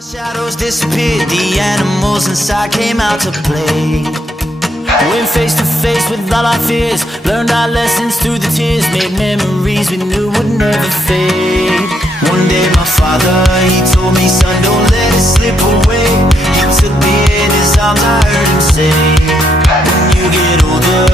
Shadows disappeared, the animals inside came out to play. Went face to face with all our fears, learned our lessons through the tears, made memories we knew would never fade. One day my father, he told me, son, don't let it slip away. He took me in his arms, I heard him say, when you get older,